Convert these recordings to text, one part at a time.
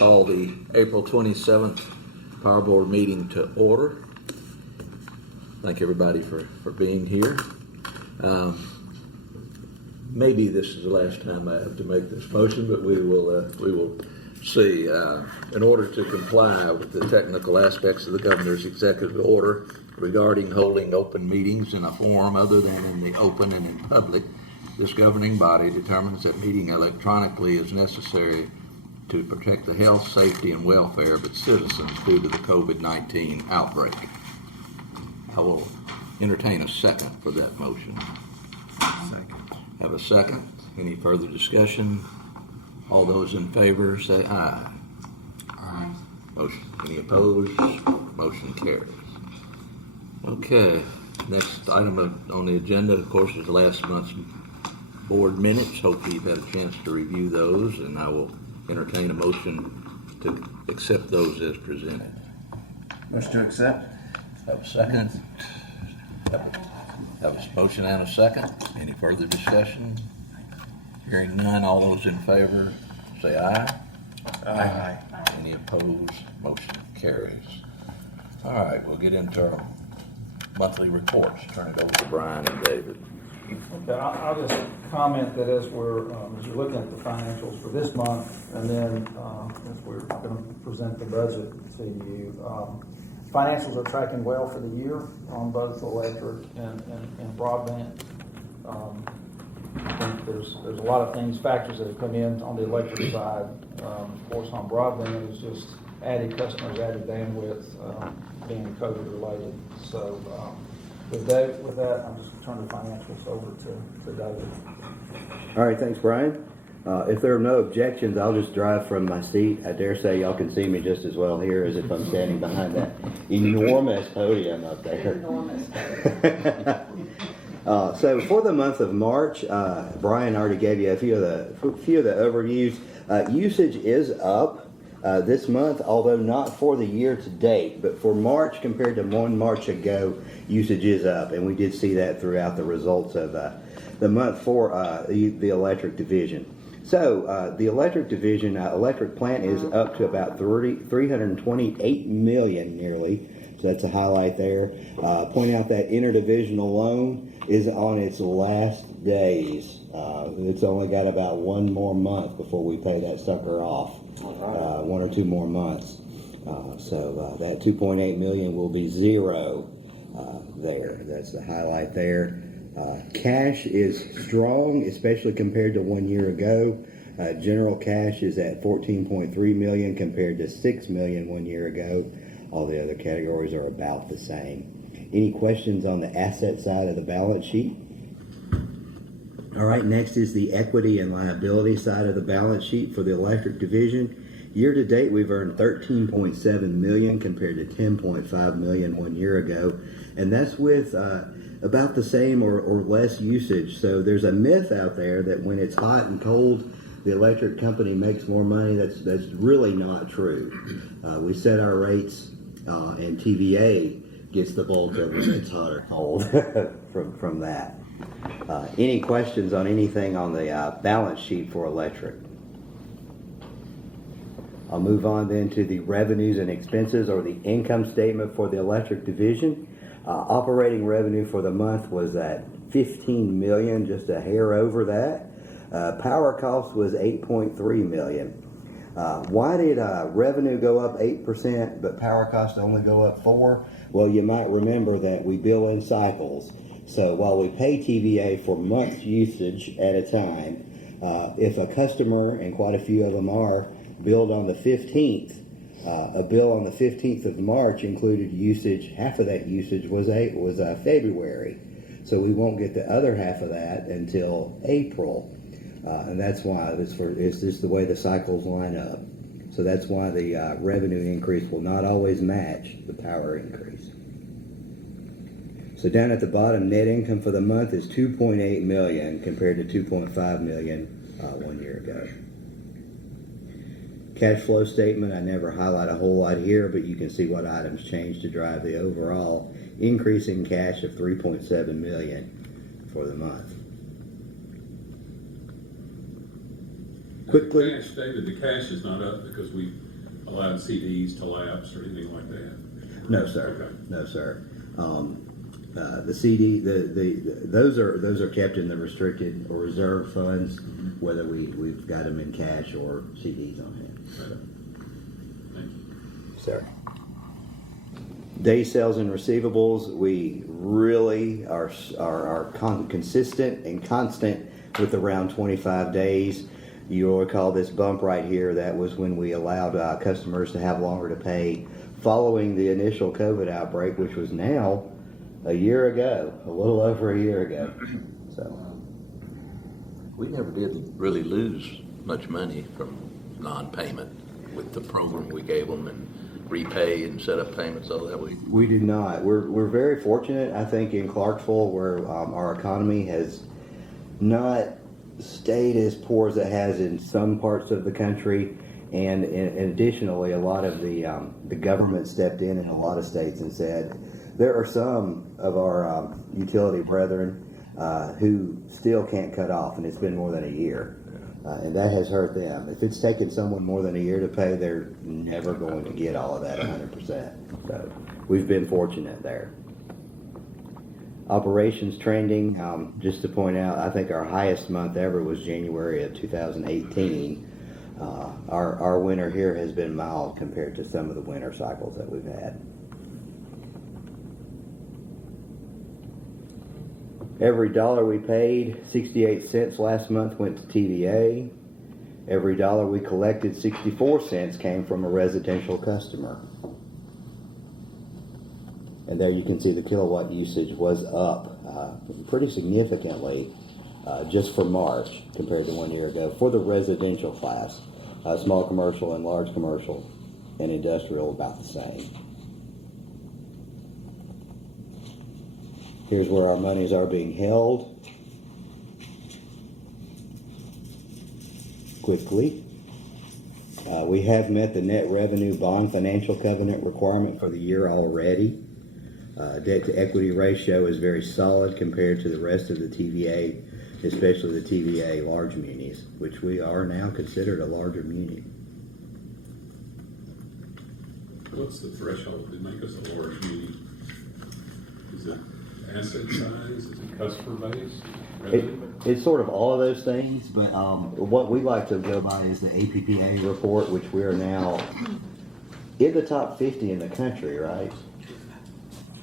call the April 27th Power Board meeting to order. Thank everybody for being here. Maybe this is the last time I have to make this motion, but we will see. In order to comply with the technical aspects of the governor's executive order regarding holding open meetings in a forum other than in the open and in public, this governing body determines that meeting electronically is necessary to protect the health, safety, and welfare of its citizens due to the COVID-19 outbreak. I will entertain a second for that motion. Second. Have a second. Any further discussion? All those in favor say aye. Aye. Motion. Any opposed? Motion carries. Okay. Next item on the agenda, of course, is last month's board minutes. Hopefully you've had a chance to review those, and I will entertain a motion to accept those as presented. Motion to accept. Have a second. Have a motion and a second. Any further discussion? Hearing none, all those in favor say aye. Aye. Any opposed? Motion carries. All right, we'll get into our monthly reports. Turn it over to Brian and David. Okay, I'll just comment that as you're looking at the financials for this month, and then as we're going to present the budget to you, financials are tracking well for the year on both electric and broadband. I think there's a lot of factors that have come in on the electric side. Of course, on broadband is just added customers, added bandwidth, being COVID related. So with that, I'm just turning the financials over to David. All right, thanks, Brian. If there are no objections, I'll just drive from my seat. I dare say y'all can see me just as well here as if I'm standing behind that enormous podium up there. Enormous. So for the month of March, Brian already gave you a few of the overviews. Usage is up this month, although not for the year to date, but for March compared to 1 March ago, usage is up, and we did see that throughout the results of the month for the electric division. So the electric division, electric plant is up to about 328 million nearly. So that's a highlight there. Point out that interdivisional loan is on its last days. It's only got about 1 more month before we pay that sucker off. 1 or 2 more months. So that 2.8 million will be zero there. That's the highlight there. Cash is strong, especially compared to 1 year ago. General cash is at 14.3 million compared to 6 million 1 year ago. All the other categories are about the same. Any questions on the asset side of the balance sheet? All right, next is the equity and liability side of the balance sheet for the electric division. Year to date, we've earned 13.7 million compared to 10.5 million 1 year ago, and that's with about the same or less usage. So there's a myth out there that when it's hot and cold, the electric company makes more money. That's really not true. We set our rates, and TVA gets the bulk of it. It's hot or cold from that. Any questions on anything on the balance sheet for electric? I'll move on then to the revenues and expenses, or the income statement for the electric division. Operating revenue for the month was at 15 million, just a hair over that. Power cost was 8.3 million. Why did revenue go up 8% but power cost only go up 4%? Well, you might remember that we bill in cycles. So while we pay TVA for months usage at a time, if a customer, and quite a few of them are, billed on the 15th, a bill on the 15th of March included usage. Half of that usage was February, so we won't get the other half of that until April, and that's why it's just the way the cycles line up. So that's why the revenue increase will not always match the power increase. So down at the bottom, net income for the month is 2.8 million compared to 2.5 million 1 year ago. Cash flow statement, I never highlight a whole lot here, but you can see what items changed to drive the overall increase in cash of 3.7 million for the month. Quickly, David, the cash is not up because we allowed CDs to lapse or anything like that? No, sir. Okay. No, sir. The CD, those are kept in the restricted or reserve funds, whether we've got them in cash or CDs on hand. So. Thank you. Sir. Day sales and receivables, we really are consistent and constant with around 25 days. You'll recall this bump right here. That was when we allowed customers to have longer to pay following the initial COVID outbreak, which was now a year ago, a little over a year ago. So We never did really lose much money from non-payment with the program we gave them and repay and set up payments, all that. we do not. We're very fortunate, I think, in Clarksville, where our economy has not stayed as poor as it has in some parts of the country, and additionally, a lot of the government stepped in a lot of states and said there are some of our utility brethren who still can't cut off, and it's been more than a year. And that has hurt them. If it's taken someone more than a year to pay, they're never going to get all of that 100%. So we've been fortunate there. Operations trending, just to point out, I think our highest month ever was January of 2018. Our winter here has been mild compared to some of the winter cycles that we've had. Every dollar we paid, 68 cents last month went to TVA. Every dollar we collected, 64 cents came from a residential customer. And there you can see the kilowatt usage was up pretty significantly just for March compared to 1 year ago for the residential class. Small commercial and large commercial and industrial about the same. Here's where our monies are being held. Quickly. We have met the net revenue bond financial covenant requirement for the year already. Debt to equity ratio is very solid compared to the rest of the TVA, especially the TVA large munis, which we are now considered a larger muni. What's the threshold to make us a large muni? Is it asset size? Is it customer base? It's sort of all of those things, but what we like to go by is the APPA report, which we are now in the top 50 in the country, right?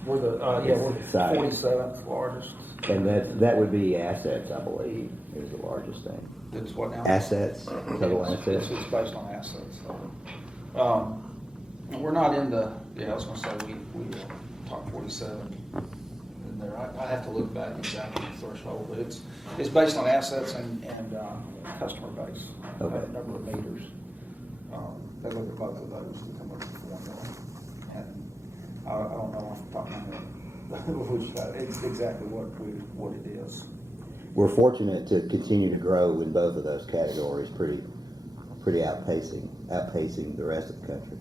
We're the we're Size. 47th largest. And that would be assets, I believe, is the largest thing. It's what now? Assets, total assets. It's based on assets. So, we're not in the. I was going to say we top 47 in there. I have to look back exactly the threshold, but it's based on assets and customer base. Okay. Number of meters. They look at both of those and come up with the formula. And I don't know off the top of my head it's exactly what it is. We're fortunate to continue to grow in both of those categories, pretty outpacing the rest of the country.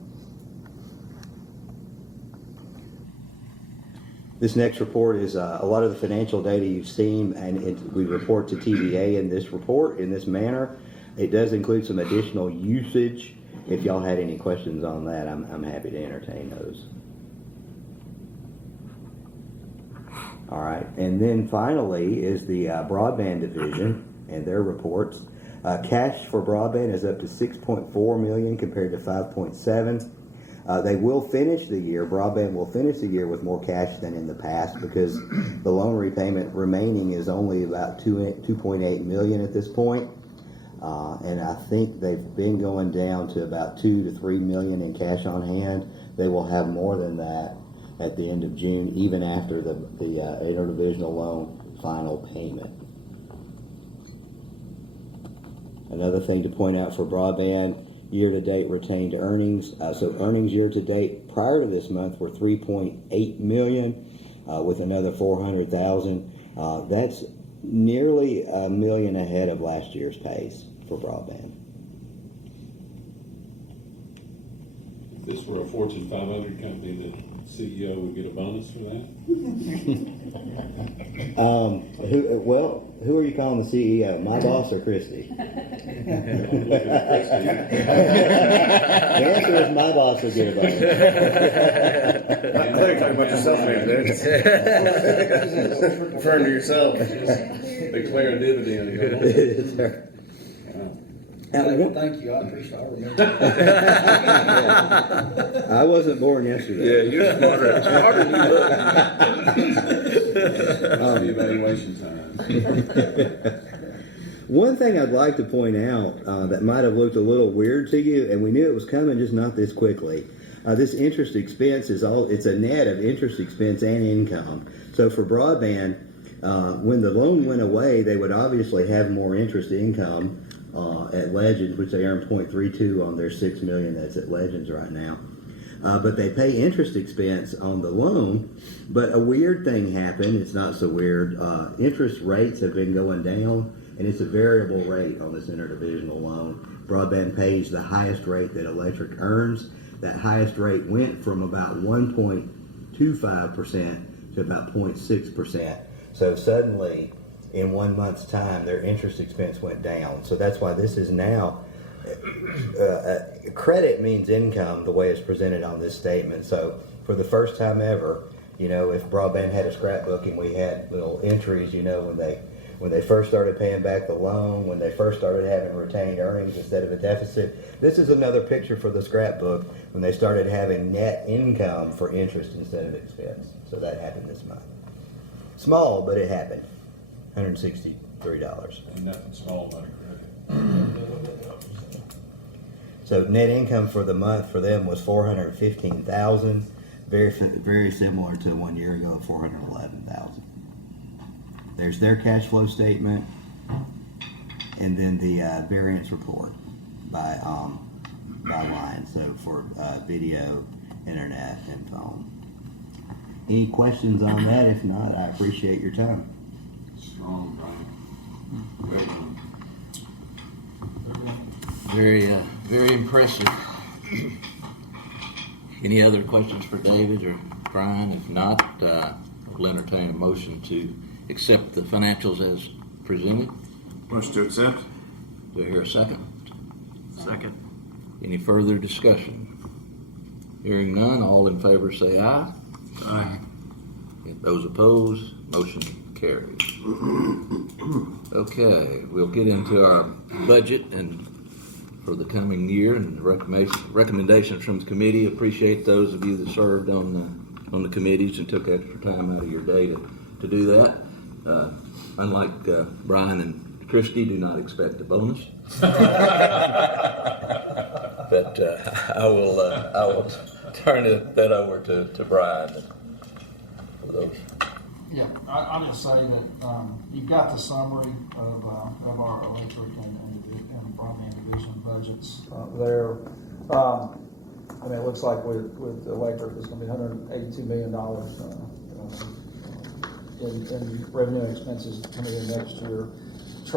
This next report is a lot of the financial data you've seen, and we report to TVA in this report in this manner. It does include some additional usage. If y'all had any questions on that, I'm happy to entertain those. All right, and then finally is the Broadband Division and their reports. Cash for broadband is up to $6.4 million compared to $5.7. They will finish the year, broadband will finish the year with more cash than in the past because the loan repayment remaining is only about $2.8 million at this point. And I think they've been going down to about $2 to $3 million in cash on hand. They will have more than that at the end of June, even after the interdivisional loan final payment. Another thing to point out for broadband, year-to-date retained earnings. So earnings year-to-date prior to this month were $3.8 million with another $400,000. That's nearly $1 million ahead of last year's pace for broadband. If this were a Fortune 500 company that CEO would get a bonus for that? Who are you calling the CEO? My boss or Christie? The answer is my boss will get a bonus. I thought you were talking about yourself, man. Referring to yourself. Declare a dividend. Thank you, I appreciate it, I remember. I wasn't born yesterday. you're smarter than you look. The evaluation time. One thing I'd like to point out that might have looked a little weird to you, and we knew it was coming, just not this quickly. This interest expense it's a net of interest expense and income. So for broadband, when the loan went away, they would obviously have more interest income at Legends, which they earn 0.32 on their $6 million that's at Legends right now. But they pay interest expense on the loan. But a weird thing happened. It's not so weird. Interest rates have been going down, and it's a variable rate on this interdivisional loan. Broadband pays the highest rate that electric earns. That highest rate went from about 1.25% to about 0.6%. So suddenly, in 1 month's time, their interest expense went down. So that's why this is now, credit means income the way it's presented on this statement. So for the first time ever, if broadband had a scrapbook and we had little entries, when they first started paying back the loan, when they first started having retained earnings instead of a deficit. This is another picture for the scrapbook when they started having net income for interest instead of expense. So that happened this month. Small, but it happened. $163. And nothing small about a credit. So net income for the month for them was $415,000, very similar to 1 year ago, $411,000. There's their cash flow statement, and then the variance report by line. So for video, internet, and phone. Any questions on that? If not, I appreciate your time. Strong, Brian. Well done. Very impressive. Any other questions for David or Brian? If not, we'll entertain a motion to accept the financials as presented. Motion to accept. Do I hear a second? Second. Any further discussion? Hearing none, all in favor say aye. Aye. Those opposed, motion carries. Okay, we'll get into our budget and for the coming year and recommendations from the committee. Appreciate those of you that served on the committees and took extra time out of your day to do that. Unlike Brian and Christie, do not expect a bonus. But I will turn that over to Brian for those. Yeah, I'll just say that you've got the summary of our electric and broadband division budgets there. It looks like with electric, it's going to be $182 million in revenue and expenses coming in next year.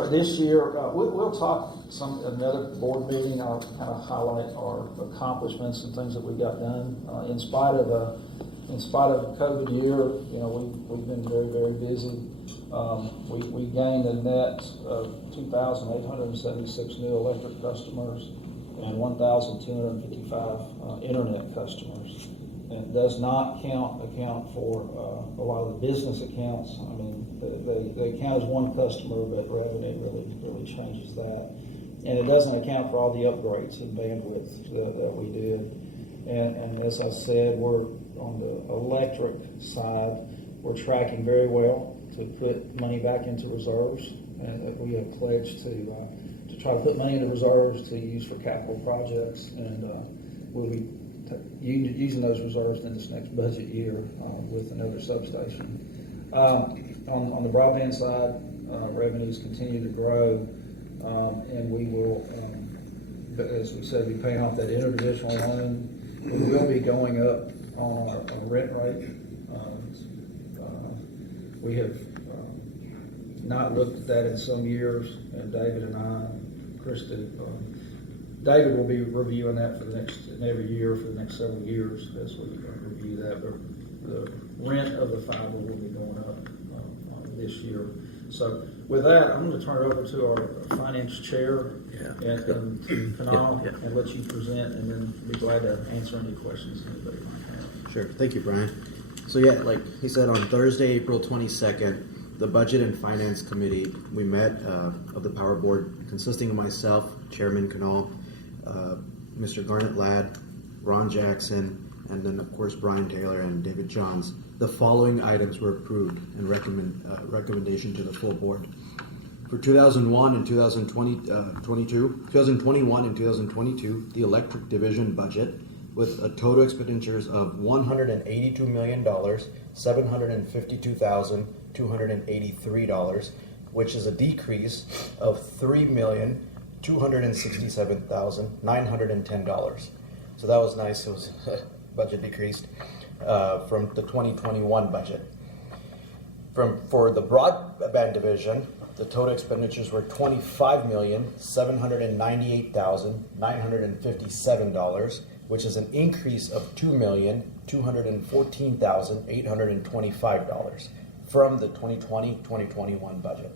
This year, we'll talk another board meeting. I'll kind of highlight our accomplishments and things that we got done in spite of a COVID year. We've been very busy. We gained a net of 2,876 new electric customers and 1,255 internet customers. And it does not account for a lot of the business accounts. They count as one customer, but revenue really changes that. And it doesn't account for all the upgrades in bandwidth that we did. And as I said, we're on the electric side, we're tracking very well to put money back into reserves. And we have pledged to try to put money into reserves to use for capital projects. And we'll be using those reserves in this next budget year with another substation. On the broadband side, revenues continue to grow, and we will, as we said, be paying off that interdivisional loan. We will be going up on our rent rate. We have not looked at that in some years, and David and I, and Krista, David will be reviewing that for the next, and every year for the next several years as we review that. But the rent of the fiber will be going up this year. So with that, I'm going to turn it over to our finance chair and to Kanal and let you present, and then be glad to answer any questions anybody might have. Sure. Thank you, Brian. So yeah, like he said, on Thursday, April 22nd, the Budget and Finance Committee, we met of the Power Board, consisting of myself, Chairman Kanal, Mr. Garnet Ladd, Ron Jackson, and then of course Brian Taylor and David Johns. The following items were approved and recommendation to the full board. For 2021 and 2022, the Electric Division budget with a total expenditures of $182,752,283, which is a decrease of $3,267,910. So that was nice. It was budget decreased from the 2021 budget. For the Broadband Division, the total expenditures were $25,798,957, which is an increase of $2,214,825 from the 2020-2021 budget.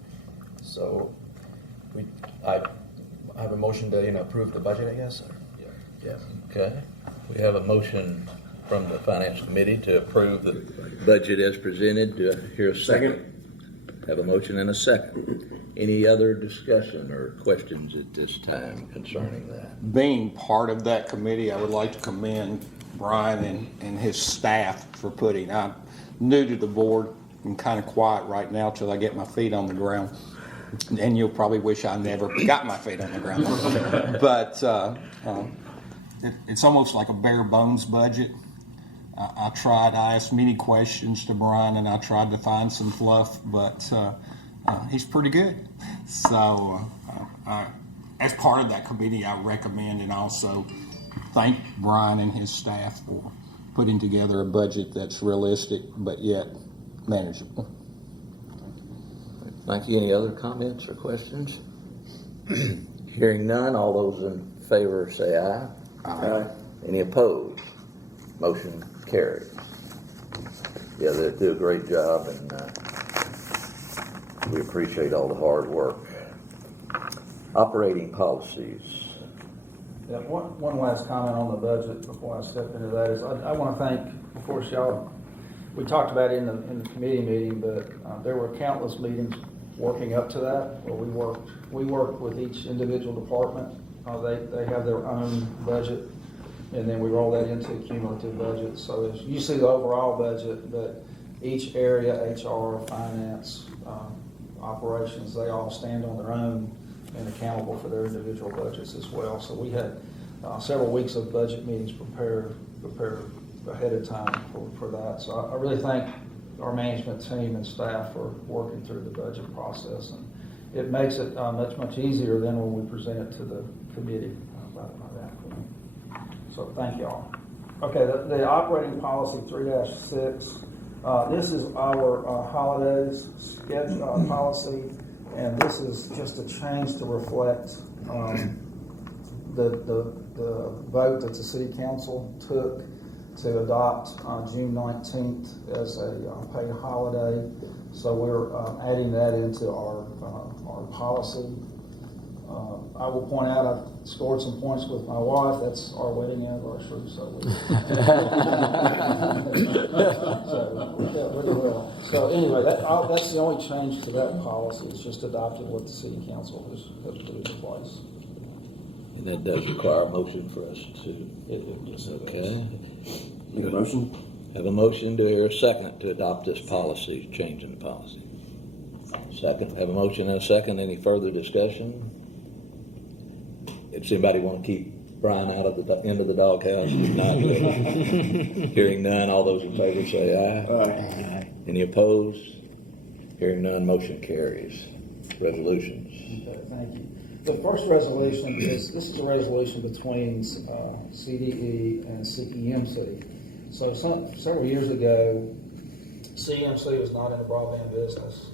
So I have a motion to approve the budget, I guess. Yeah. Okay. We have a motion from the Finance Committee to approve the budget as presented. Do I hear a second? Have a motion and a second. Any other discussion or questions at this time concerning that? Being part of that committee, I would like to commend Brian and his staff for I'm new to the board. I'm kind of quiet right now till I get my feet on the ground. And you'll probably wish I never got my feet on the ground. But it's almost like a bare bones budget. I asked many questions to Brian, and I tried to find some fluff, but he's pretty good. So as part of that committee, I recommend and also thank Brian and his staff for putting together a budget that's realistic but yet manageable. Thank you. Any other comments or questions? Hearing none, all those in favor say aye. Aye. Any opposed? Motion carried. Yeah, they do a great job, and we appreciate all the hard work. Operating policies. Yeah, one last comment on the budget before I step into that is I want to thank, of course, y'all. We talked about it in the committee meeting, but there were countless meetings working up to that where we worked with each individual department. They have their own budget, and then we roll that into a cumulative budget. So as you see the overall budget, but each area, HR, finance, operations, they all stand on their own and accountable for their individual budgets as well. So we had several weeks of budget meetings prepared ahead of time for that. So I really thank our management team and staff for working through the budget process, and it makes it much easier than when we present it to the committee by that point. So thank y'all. Okay, the operating policy 3-6. This is our holidays schedule policy, and this is just a change to reflect the vote that the City Council took to adopt June 19th as a paid holiday. So we're adding that into our policy. I will point out I've scored some points with my wife. That's our wedding anniversary, so we're doing well. So anyway, that's the only change to that policy. It's just adopted what the City Council has put into place. And that does require a motion for us to. Okay. Need a motion? Have a motion. Do I hear a second to adopt this policy, changing the policy? Second. Have a motion and a second. Any further discussion? Does anybody want to keep Brian out of the end of the doghouse? Not hearing none, all those in favor say aye. Aye. Any opposed? Hearing none, motion carries. Resolutions. Okay, thank you. The first resolution this is a resolution between CDE and CEMC. So several years ago, CEMC was not in the broadband business,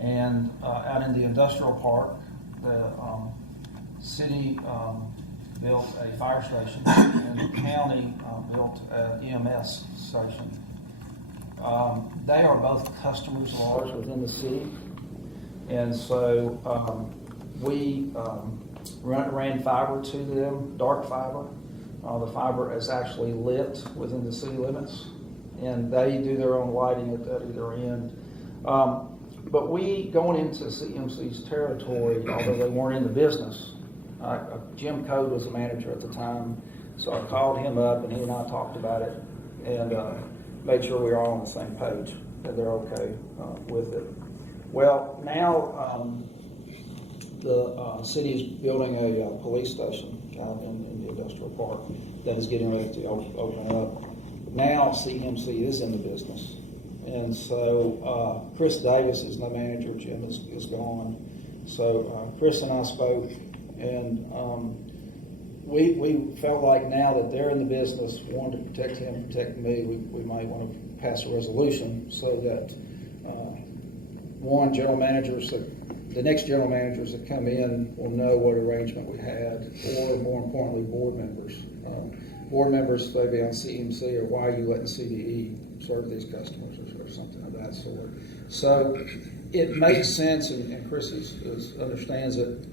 and out in the industrial park, the city built a fire station, and the county built an EMS station. They are both customers of ours within the city, and so we ran fiber to them, dark fiber. The fiber is actually lit within the city limits, and they do their own lighting at either end. But we, going into CMC's territory, although they weren't in the business, Jim Code was the manager at the time, so I called him up and he and I talked about it and made sure we were all on the same page, that they're okay with it. Well, now the city is building a police station out in the industrial park that is getting ready to open up. Now CMC is in the business. And so Chris Davis is the manager, Jim is gone. So Chris and I spoke, and we felt like now that they're in the business, wanted to protect him, protect me, we might want to pass a resolution so that the next general managers that come in will know what arrangement we had, or more importantly, board members. Board members, maybe on CMC, or why are you letting CDE serve these customers, or something of that sort. So it makes sense, and Chris understands it.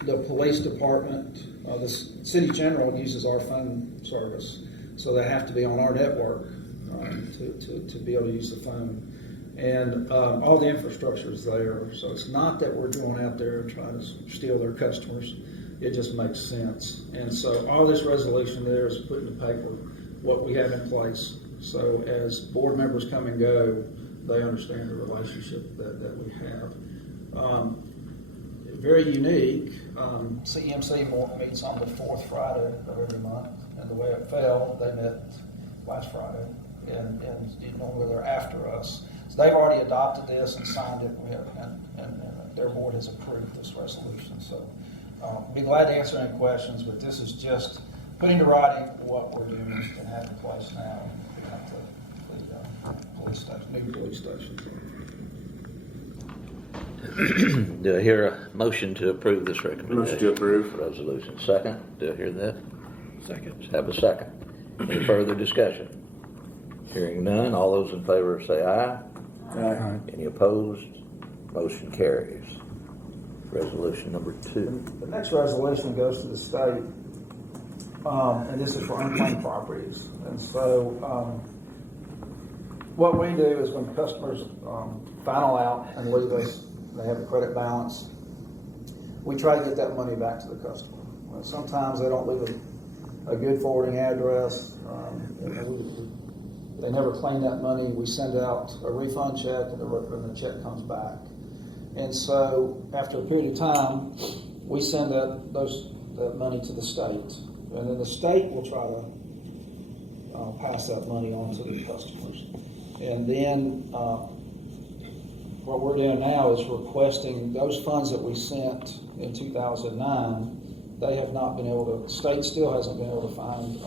The police department, the city general uses our phone service, so they have to be on our network to be able to use the phone. And all the infrastructure is there, so it's not that we're going out there and trying to steal their customers. It just makes sense. And so all this resolution there is put in the paper what we have in place. So as board members come and go, they understand the relationship that we have. Very unique. CMC meets on the fourth Friday of every month, and the way it fell, they met last Friday, and normally they're after us. So they've already adopted this and signed it, and their board has approved this resolution. So be glad to answer any questions, but this is just putting to writing what we're doing and have in place now at the police station, new police station. Do I hear a motion to approve this recommendation? Motion to approve. Resolution. Second. Do I hear that? Second. Have a second. Any further discussion? Hearing none, all those in favor say aye. Aye. Any opposed? Motion carries. Resolution number 2. The next resolution goes to the state, and this is for unclaimed properties. And so what we do is when customers final out and leave us, they have a credit balance, we try to get that money back to the customer. Sometimes they don't leave a good forwarding address. They never claim that money. We send out a refund check, and the check comes back. And so after a period of time, we send that money to the state. And then the state will try to pass that money on to the customers. And then what we're doing now is requesting those funds that we sent in 2009, they have not been able to, the state still hasn't been able to find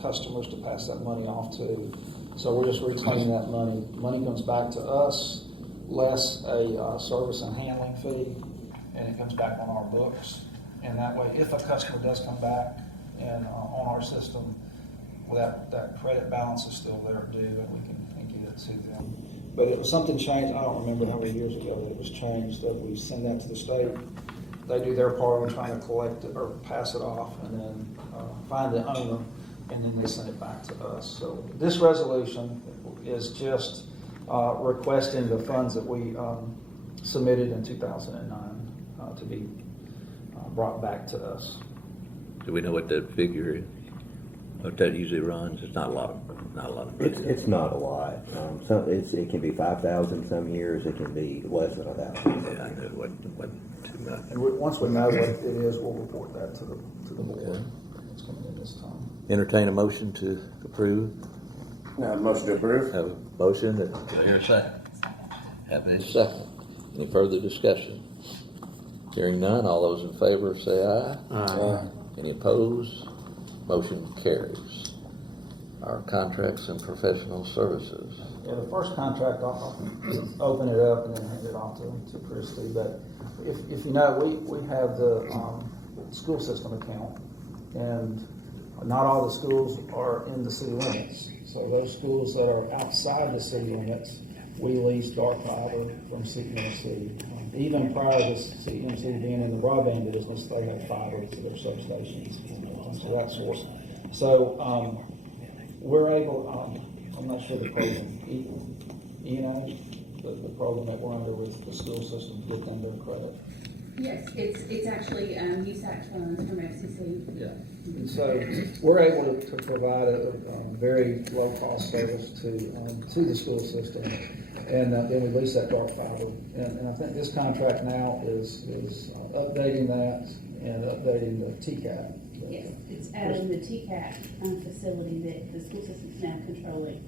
customers to pass that money off to. So we're just reclaiming that money. Money comes back to us, less a service and handling fee, and it comes back on our books. And that way, if a customer does come back and on our system, that credit balance is still there due, and we can give it to them. But it was something changed, I don't remember how many years ago that it was changed, that we send that to the state. They do their part on trying to collect it or pass it off, and then find the owner, and then they send it back to us. So this resolution is just requesting the funds that we submitted in 2009 to be brought back to us. Do we know what that figure is? What that usually runs? It's not a lot. It's not a lot. It can be 5,000 some years. It can be less than 1,000. Yeah, I know what too much. And once we know what it is, we'll report that to the board. Okay. It's coming in this time. Entertain a motion to approve. Motion to approve. Have a motion. Do I hear a second? Have a second. Any further discussion? Hearing none, all those in favor say aye. Aye. Any opposed? Motion carries. Our contracts and professional services. Yeah, the first contract, I'll open it up and then hand it off to Christie, but if you know, we have the school system account, and not all the schools are in the city limits. So those schools that are outside the city limits, we lease dark fiber from CEMC. Even prior to CEMC being in the broadband business, they had fiber to their substations and things of that sort. So we're able, I'm not sure the program, the program that we're under with the school system to get them their credit. Yes, it's actually USAC funds from FCC. Yeah. And so we're able to provide a very low-cost service to the school system, and then we lease that dark fiber. And I think this contract now is updating that and updating the TCAP. Yes, it's adding the TCAP facility that the school system's now controlling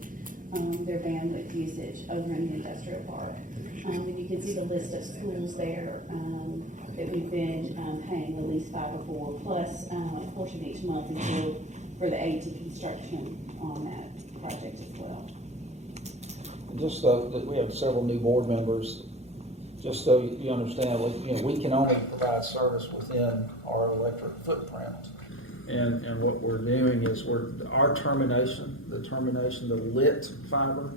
their bandwidth usage over in the industrial park. And you can see the list of schools there that we've been paying the lease fiber for, plus a portion each month is billed for the aid to construction on that project as well. Just so that we have several new board members, just so you understand, we can only provide service within our electric footprint. And what we're doing is our termination, the lit fiber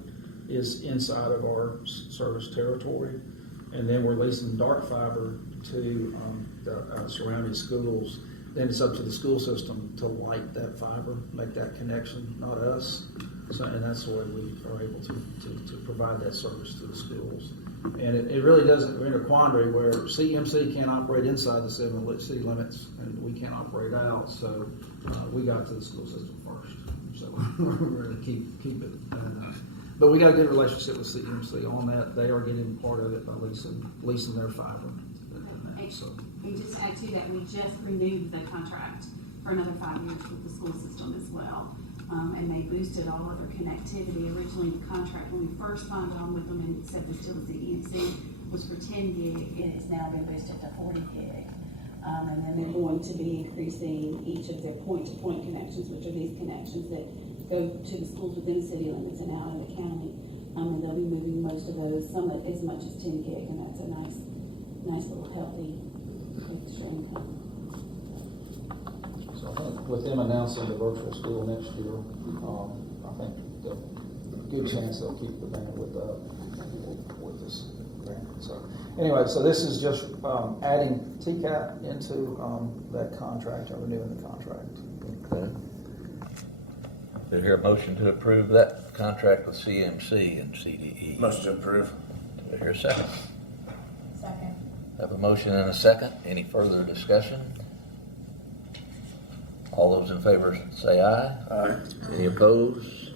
is inside of our service territory. And then we're leasing dark fiber to the surrounding schools. Then it's up to the school system to light that fiber, make that connection, not us. So, and that's the way we are able to provide that service to the schools. And it really doesn't, we're in a quandary where CMC can't operate inside the city limits and we can't operate out. So we got to the school system first. So we're going to keep it. But we got a good relationship with CMC on that. They are getting part of it by leasing their fiber. And just to add to that, we just renewed the contract for another 5 years with the school system as well. And they boosted all of their connectivity. Originally, the contract, when we first signed on with them and said this still was the EMC, was for 10 gig. It's now been boosted to 40 gig. And then they're going to be increasing each of their point-to-point connections, which are these connections that go to the schools within city limits and out in the county. And they'll be moving most of those, some as much as 10 gig, and that's a nice little healthy extra income. So I think with them announcing the virtual school next year, I think the good chance they'll keep the bandwidth up with this grant. So anyway, so this is just adding TCAP into that contract, or renewing the contract. Okay. Do you hear a motion to approve that contract with CMC and CDE? Motion to approve. Do you hear a second? Second. Have a motion and a second. Any further discussion? All those in favor say aye. Aye. Any opposed?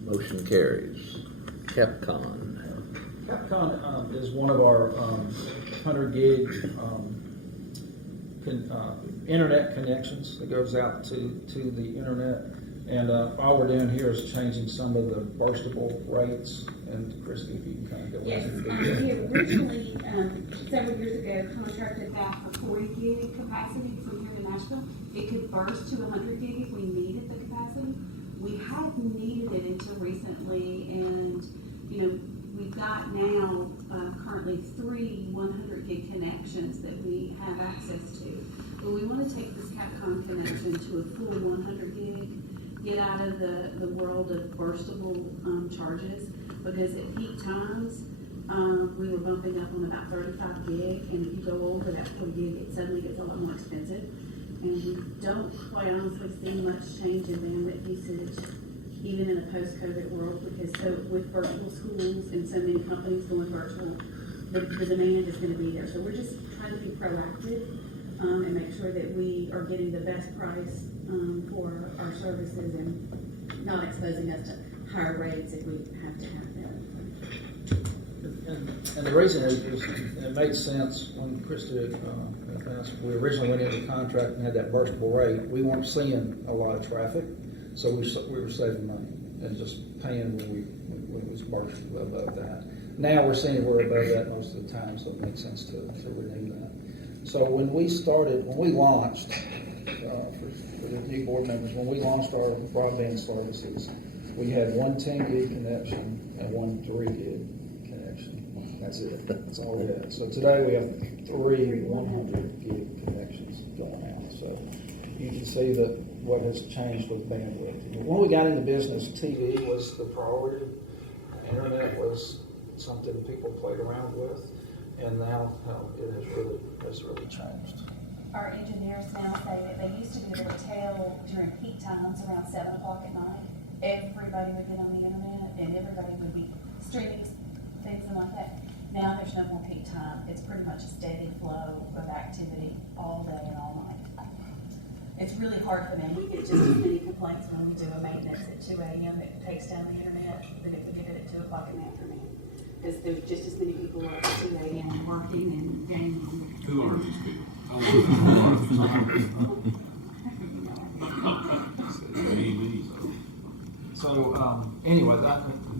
Motion carries. Capcom. Capcom is one of our 100 gig internet connections that goes out to the internet. And all we're doing here is changing some of the burstable rates. And Christie, if you can kind of go Yes, into we originally, several years ago, contracted that for 40 gig capacity from here to Nashville. It could burst to 100 gig if we needed the capacity. We hadn't needed it until recently, and we've got now currently 3 100 gig connections that we have access to. But we want to take this Capcom connection to a full 100 gig, get out of the world of burstable charges, because at peak times we were bumping up on about 35 gig, and if you go over that 40 gig, it suddenly gets a lot more expensive. And we don't quite honestly see much change in bandwidth usage, even in a post-COVID world, because so with virtual schools and so many companies going virtual, the demand is going to be there. So we're just trying to be proactive and make sure that we are getting the best price for our services and not exposing us to higher rates if we have to have them. And the reason is it made sense when Christie we originally went into the contract and had that burstable rate. We weren't seeing a lot of traffic, so we were saving money and just paying when we was burst above that. Now we're seeing we're above that most of the time, so it makes sense to renew that. So when we launched, for the new board members, when we launched our broadband services, we had one 10 gig connection and one 3 gig connection. That's it. That's all we had. So today we have 3 100 gig connections going out. So you can see that what has changed with bandwidth. When we got into business, TV was the priority. Internet was something people played around with, and now it has really changed. Our engineers now say that they used to be able to tell during peak times around 7 o'clock at night, everybody would get on the internet and everybody would be streaming things and like that. Now there's no more peak time. It's pretty much a steady flow of activity all day and all night. It's really hard for them. We get just as many Complaints when we do a maintenance at 2 a.m. that takes down the internet than if we did it at 2 o'clock in the afternoon, because there's just as many people up at 2 a.m. working and gaming. Who are these people? I want to know who are these people? So, anyway,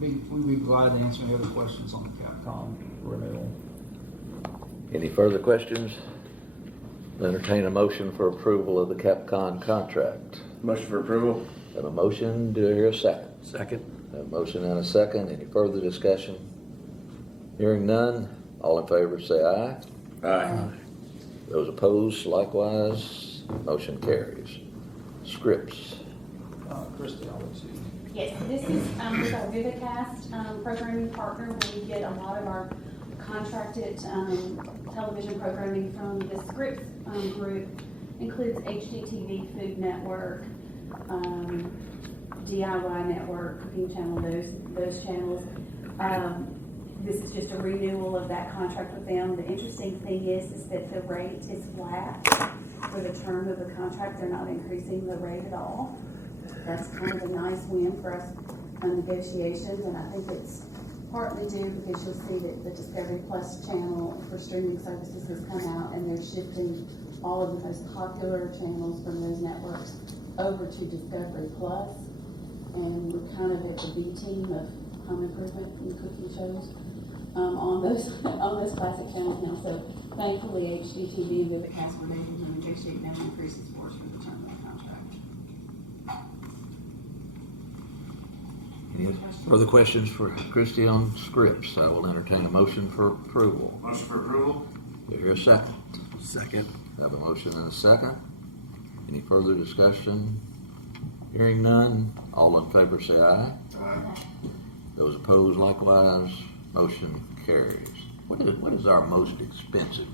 we'd be glad to answer any other questions on the Capcom renewal. Any further questions? Entertain a motion for approval of the Capcom contract. Motion for approval? Have a motion, do I hear a second? Second. Have a motion and a second. Any further discussion? Hearing none, all in favor say aye. Aye. Those opposed, likewise, motion carries. Scripts. Christie, I'll let you. Yes, this is with our Vivicast programming partner, where we get a lot of our contracted television programming from the Scripts group. Includes HGTV, Food Network, DIY Network, Cooking Channel, those channels. This is just a renewal of that contract with them. The interesting thing is that the rate is flat for the term of the contract. They're not increasing the rate at all. That's kind of a nice win for us on negotiations, and I think it's partly due because you'll see that the Discovery Plus channel for streaming services has come out, and they're shifting all of the most popular channels from those networks over to Discovery Plus, and we're kind of at the B team of Home Improvement and cooking shows on those classic channels now. So thankfully, HGTV and Vivicast were able to negotiate no increases for us for the term of the contract. Any further questions for Christie on Scripts? I will entertain a motion for approval. Motion for approval? Do I hear a second? Second. Have a motion and a second. Any further discussion? Hearing none, all in favor say aye. Aye. Those opposed likewise, motion carries. What is our most expensive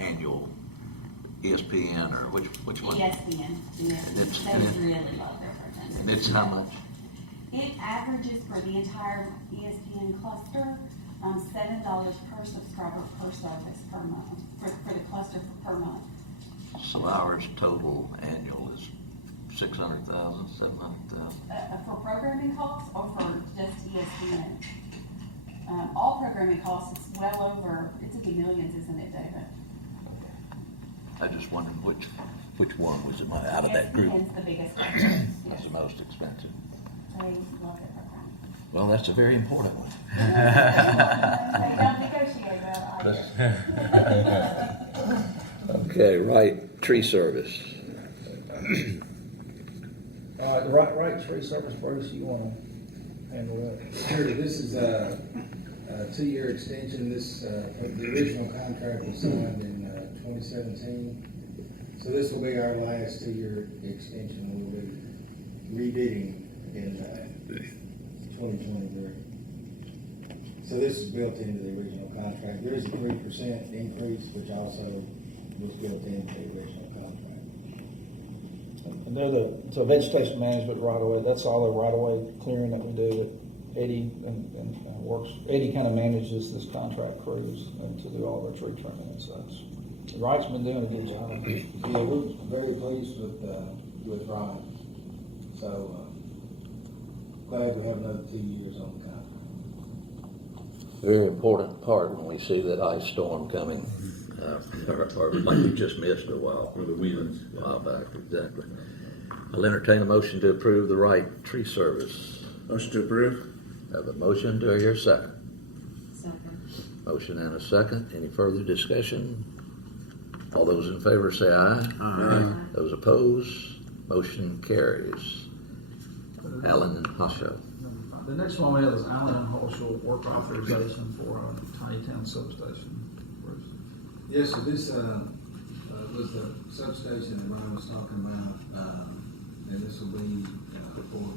annual ESPN, or which one? ESPN, yeah, It's- that was really low there for attention. And it's how much? It averages for the entire ESPN cluster, $7 per subscriber per service per month, for the cluster per month. So ours total annual is 600,000, 700,000. For programming costs or for just ESPN? All programming costs, it's well over, it's in the millions, isn't it, David? I just wondered which one was out of that group? ESPN's the biggest one. That's the most expensive. They love it for that. Well, that's a very important one. They don't negotiate well, I guess. Okay, right, tree service. The right tree service, Bruce, you want to handle that? Sure, this is a 2-year extension. The original contract was signed in 2017. So this will be our last 2-year extension. We'll be rebidding in 2023. So this is built into the original contract. There is a 3% increase, which also was built into the original contract. And they're so vegetation management right away. That's all the right away clearing that we do. That Eddie and works. Eddie kind of manages this contract crews and to do all the tree trimming and such. Wright's been doing a good job. Yeah, we're very pleased with Ryan. So glad we have another 2 years on the contract. Very important part when we see that ice storm coming, or like we just missed a while. Or the winds. A while back, exactly. I'll entertain a motion to approve the right tree service. Motion to approve? Have a motion, do I hear a second? Second. Motion and a second. Any further discussion? All those in favor say aye. Aye. Those opposed, motion carries. Allen and Halshaw. The next one we have is Allen and Halshaw work authorization for a Tiny Town substation. Bruce? Yes, so this, was the substation that Ryan was talking about, and this will be, for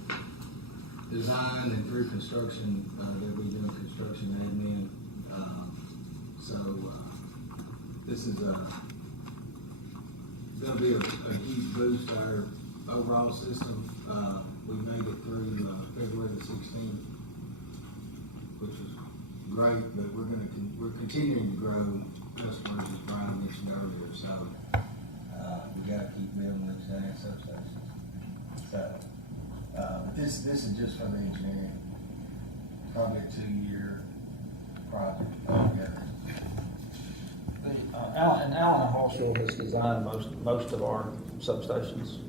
design and through construction, they'll be doing construction admin. This is, gonna be a huge boost to our overall system. We made it through, February the 16th, which was great, but we're continuing to grow customers, as Brian mentioned earlier, so, we gotta keep building those giant substations. So, but this is just for the engineering, probably a 2-year project altogether. Allen and Halshaw has designed most of our substations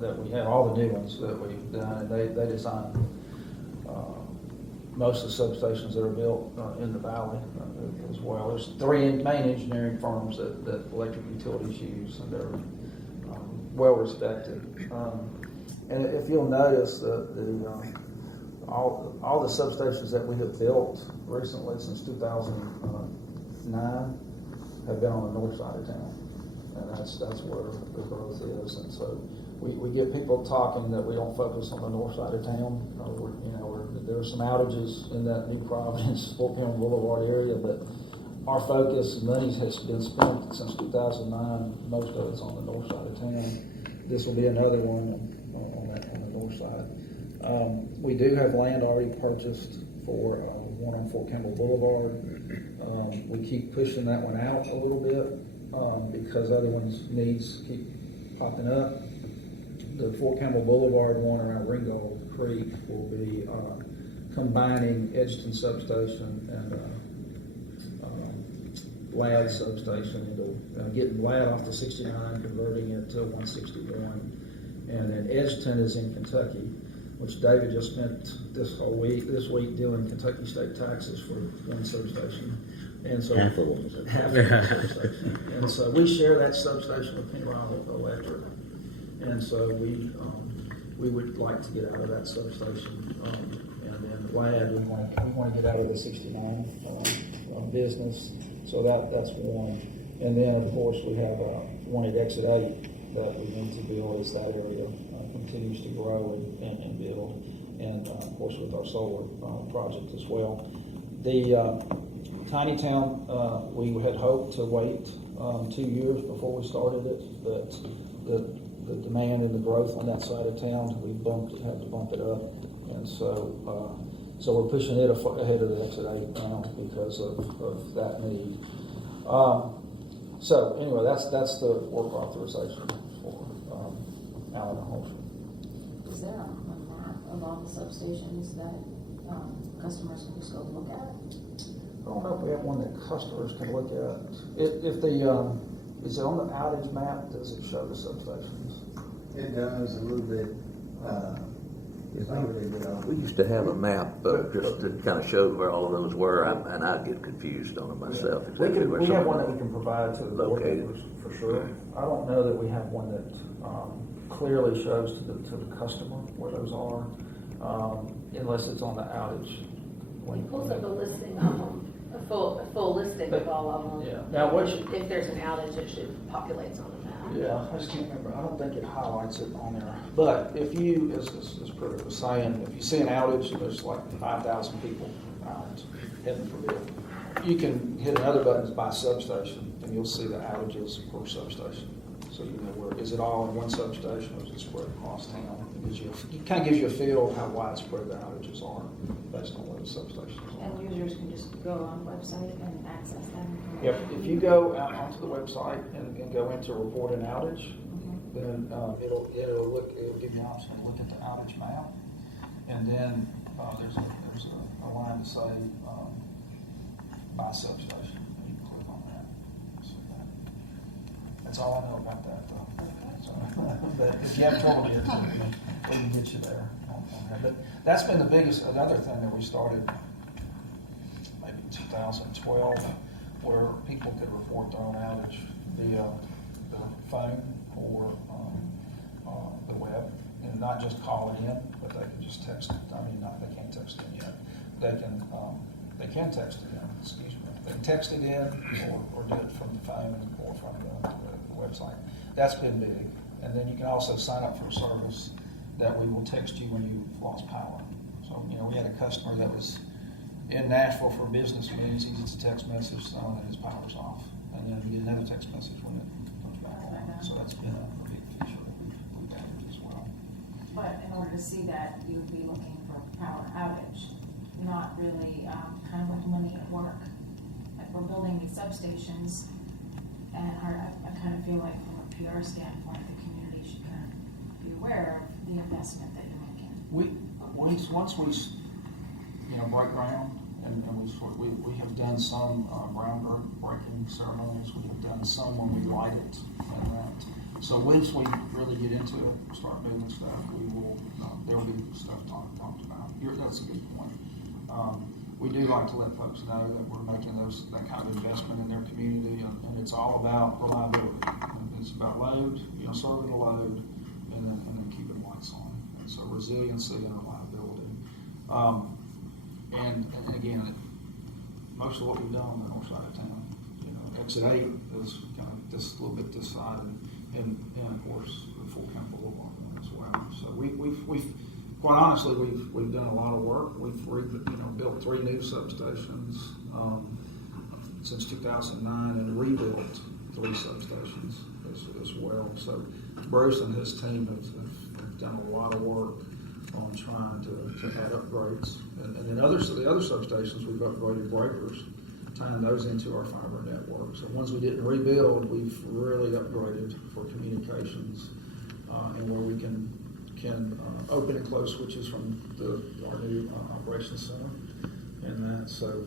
that we have, all the new ones that we've done. They designed most of the substations that are built in the valley as well. There's 3 main engineering firms that electric utilities use, and they're well respected. And if you'll notice, all the substations that we have built recently since 2009 have been on the north side of town, and that's where the growth is. And so we get people talking that we don't focus on the north side of town. There are some outages in that New Providence, Fort Campbell Boulevard area, but our focus, money has been spent since 2009. Most of it's on the north side of town. This will be another one on the north side. We do have land already purchased for one on Fort Campbell Boulevard. We keep pushing that one out a little bit because other ones' needs keep popping up. The Fort Campbell Boulevard one around Ringgold Creek will be combining Edgerton Substation and Ladd Substation into getting Ladd off the 69, converting it to 161. And then Edgerton is in Kentucky, which David just spent this week doing Kentucky state taxes for one substation. And so Half of them. And so we share that substation with Pennyroyal Electric. And so we would like to get out of that substation. And then Ladd, we want to get out of the 69 business. So that's one. And then of course we have one at Exit 8 that we need to build as that area continues to grow and build. And of course with our solar project as well. The Tiny Town, we had hoped to wait 2 years before we started it, but the demand and the growth on that side of town, we had to bump it up, and so we're pushing it ahead of the Exit 8 now because of that need. So anyway, that's the work authorization for Allen and Halshaw. Is there a map of all the substations that customers can just go look at? I don't know if we have one that customers can look at. If the is it on the outage map? Does it show the substations? It does a little bit, it's not really good on. We used to have a map just to kind of show where all of those were, and I'd get confused on it myself. We Exactly where have some one of that we them can provide to the board located. members for sure. I don't know that we have one that clearly shows to the customer where those are, unless it's on the outage. It pulls up a listing of them, a full listing of all of them. Yeah. Now, If there's an outage, it should populate on the map. yeah, I just can't remember. I don't think it highlights it on there. But if you, as Pruitt was saying, if you see an outage and there's like 5,000 people out, heaven forbid, you can hit another button by substation, and you'll see the outages per substation. So you know where is it all in one substation, or is it spread across town? It kind of gives you a feel of how widespread the outages are based on where the substations are. And users can just go on the website and access them. Yep. If you go out onto the website and go into report an outage, then it'll give you an option to look at the outage map, and then there's a line to say by substation. And you can click on that. So that's all I know about that, though. So, but if you have trouble getting it, we can get you there on that. But that's been the biggest. Another thing that we started maybe 2012, where people could report their own outage via the phone or the web. And can not just call it in, but they can just text it. I mean, not, they can't text it in yet. They can text it in, excuse me. They can text it in or do it from the phone or from the website. That's been big. And then you can also sign up for a service that we will text you when you've lost power. So, you know, we had a customer that was in Nashville for a business meeting. He gets a text message saying that his power's off. And then you get another text message when it comes back on. So that's been a big feature that we've added as well. But in order to see that, you would be looking for power outage, not really kind of like money at work. Like we're building these substations, and I kind of feel like from a PR standpoint, the community should kind of be aware of the investment that you're making. Once we break ground, and we have done some groundbreaking ceremonies. We have done some when we light it, and that. So once we really get into it, start moving stuff, we will. There will be stuff talked about. That's a good point. We do like to let folks know that we're making that kind of investment in their community, and it's all about reliability. It's about load, serving the load, and then keeping lights on. And so resiliency and reliability. And again, most of what we've done on the north side of town, exit 8 is kind of just a little bit this side, and of course the full Campbell one as well. So we've quite honestly we've done a lot of work. We've built 3 new substations since 2009, and rebuilt 3 substations as well. So Bruce and his team have done a lot of work on trying to add upgrades. And then the other substations, we've upgraded breakers, tying those into our fiber network. So ones we didn't rebuild, we've really upgraded for communications, and where we can open and close switches from our new operations center and that. So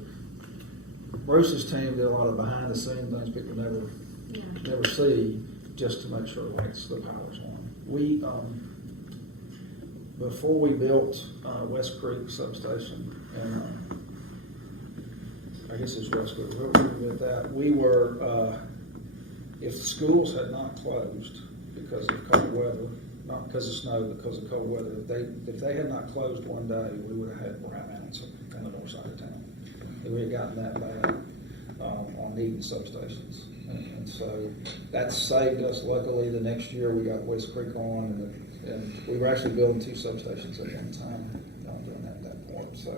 Bruce's team did a lot of behind the scenes things people never see, just to make sure the power's on. We before we built West Creek substation, and I guess it's West Creek, we did that. We were, if the schools had not closed because of cold weather, not because of snow, because of cold weather, if they had not closed one day, we would have had brownouts on the north side of town. And we had gotten that bad on needing substations. And so that saved us. Luckily, the next year we got West Creek on, and we were actually building 2 substations at one time during that point. So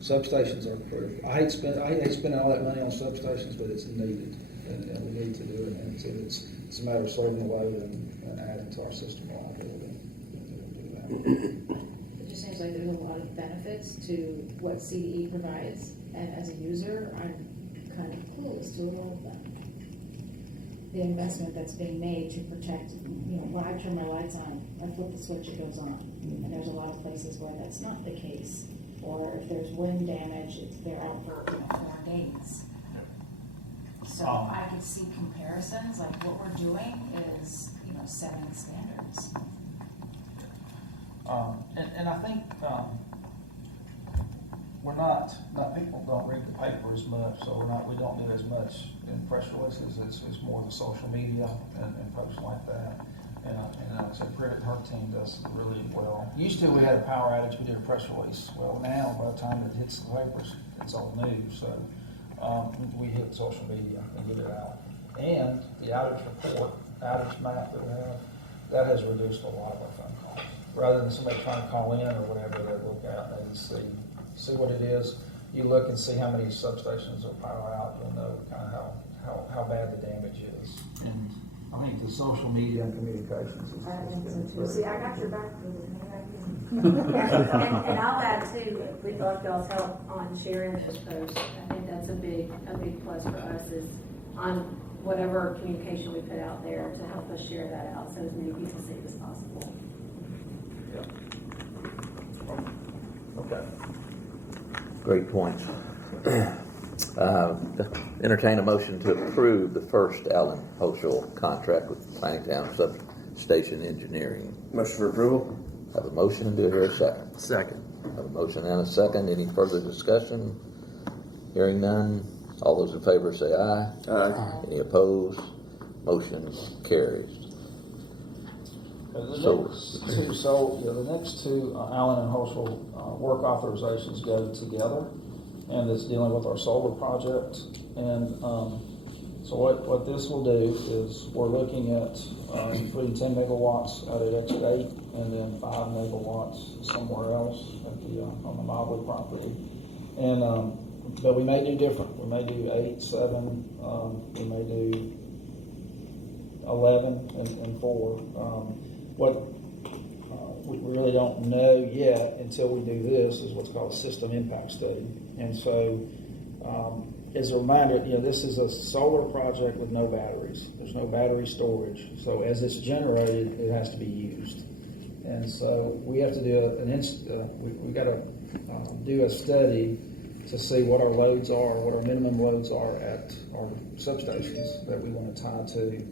substations are critical. I hate spending all that money on substations, but it's needed, and we need to do it. And it's a matter of serving the load and adding to our system reliability. It just seems like there's a lot of benefits to what CDE provides, and as a user, I'm kind of clueless to a lot of them. The investment that's being made to protect, when I turn my lights on, I flip the switch, it goes on. And there's a lot of places where that's not the case. Or if there's wind damage, they're out for 4 days. So I could see comparisons, like what we're doing is, setting standards. And I think we're not people don't read the paper as much, so we don't do as much in press releases. It's more the social media and folks like that. And so her team does really well. Used to, we had a power outage, we did a press release. Well, now by the time it hits the papers, it's old news. So we hit social media and get it out. And the outage report, outage map that we have, that has reduced a lot of our phone calls. Rather than somebody trying to call in or whatever, they look out and they see what it is. You look and see how many substations are power out. You'll know kind of how bad the damage is. And I think the social media and communications is Well, see, I got your back for this. And I'll add too, we'd love y'all's help on sharing those posts. I think that's a big plus for us, is on whatever communication we put out there to help us share that out so as many people see it as possible. Okay. Great points. Entertain a motion to approve the first Allen Halshaw contract with Planningtown Substation Engineering. Motion for approval? Have a motion, do I hear a second? Second. Have a motion and a second. Any further discussion? Hearing none. All those in favor say aye. Aye. Any opposed? Motion carries. The next two, Allen and Halshaw, work authorizations go together, and it's dealing with our solar project. And so what this will do is we're looking at putting 10 megawatts out at Exit 8, and then 5 megawatts somewhere else at the on the Mobley property. And but we may do different. We may do 8, 7. We may do 11 and 4. We really don't know yet until we do this is what's called a system impact study. And so, as a reminder, this is a solar project with no batteries. There's no battery storage. So as it's generated, it has to be used. And so we have to do we got to do a study to see what our loads are, what our minimum loads are at our substations that we want to tie to,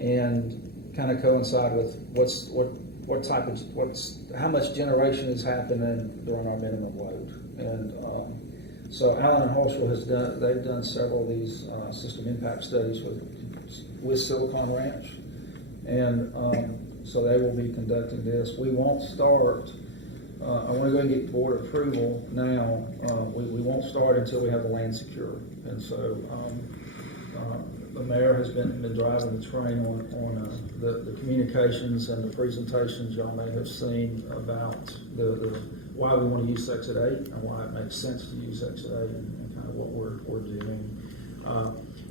and kind of coincide with how much generation is happening during our minimum load. And so Allen and Halshaw they've done several of these system impact studies with Silicon Ranch, and so they will be conducting this. We won't start. I want to go and get board approval now. We won't start until we have the land secure, and so the mayor has been driving the train on the communications and the presentations y'all may have seen about the why we want to use Exit 8 and why it makes sense to use Exit 8 and kind of what we're doing.